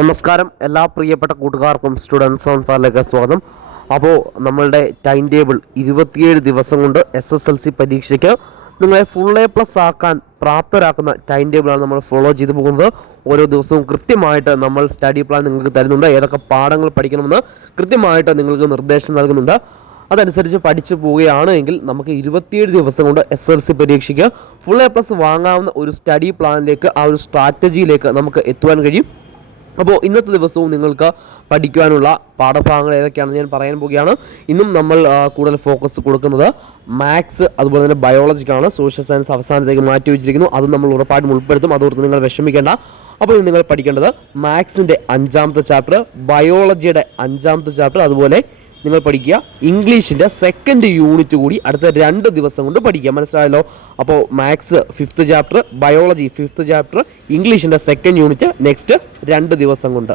നമസ്കാരം എല്ലാ പ്രിയപ്പെട്ട കൂട്ടുകാർക്കും സ്റ്റുഡൻസ് ഓൺ ഫയറിലേക്ക് സ്വാഗതം. അപ്പോൾ നമ്മളുടെ ടൈം ടേബിൾ 27 ദിവസം കൊണ്ട് SSLC പരീക്ഷയ്ക്ക് നിങ്ങളെ ഫുൾ A+ ആക്കാൻ പ്രാപ്തരാക്കുന്ന ടൈം ടേബിളാണ് നമ്മൾ ഫോളോ ചെയ്തു പോകുന്നത്. ഓരോ ദിവസവും കൃത്യമായിട്ട് നമ്മൾ സ്റ്റഡി പ്ലാൻ നിങ്ങൾക്ക് തരുന്നുണ്ട്. ഏതൊക്കെ പാഠങ്ങൾ പഠിക്കണമെന്ന് കൃത്യമായിട്ട് നിങ്ങൾക്ക് നിർദ്ദേശം നൽകുന്നുണ്ട്. അതനുസരിച്ച് പഠിച്ചു പോവുകയാണെങ്കിൽ നമുക്ക് 27 ദിവസം കൊണ്ട് SSLC പരീക്ഷയ്ക്ക് ഫുൾ A+ വാങ്ങാവുന്ന ഒരു സ്റ്റഡി പ്ലാനിലേക്ക്, ആ ഒരു സ്ട്രാറ്റജിയിലേക്ക് നമുക്ക് എത്തുവാൻ കഴിയും. അപ്പോൾ ഇന്നത്തെ ദിവസവും നിങ്ങൾക്ക് പഠിക്കുവാനുള്ള പാഠഭാഗങ്ങൾ ഏതൊക്കെയാണെന്ന് ഞാൻ പറയാൻ പോവുകയാണ്. ഇന്നും നമ്മൾ കൂടുതൽ ഫോക്കസ് കൊടുക്കുന്നത് മാത്സ് അതുപോലെ തന്നെ ബയോളജിക്കാണ്. സോഷ്യൽ സയൻസ് അവസാനത്തേക്ക് മാറ്റി വെച്ചിരിക്കുന്നു. അത് നമ്മൾ ഉറപ്പായിട്ടും ഉൾപ്പെടുത്തും. അതോർത്ത് നിങ്ങൾ വിഷമിക്കേണ്ട. അപ്പോൾ നിങ്ങൾ പഠിക്കേണ്ടത് മാത്സിൻ്റെ 5ാമത്തെ ചാപ്റ്റർ, ബയോളജിയുടെ 5ാമത്തെ ചാപ്റ്റർ, അതുപോലെ നിങ്ങൾ പഠിക്കുക ഇംഗ്ലീഷിൻ്റെ 2nd യൂണിറ്റ് കൂടി അടുത്ത 2 ദിവസം കൊണ്ട് പഠിക്കുക. മനസ്സിലായല്ലോ? അപ്പോൾ maths 5th chapter, biology 5th chapter, ഇംഗ്ലീഷിൻ്റെ 2nd യൂണിറ്റ് നെക്സ്റ്റ് 2 ദിവസം കൊണ്ട്.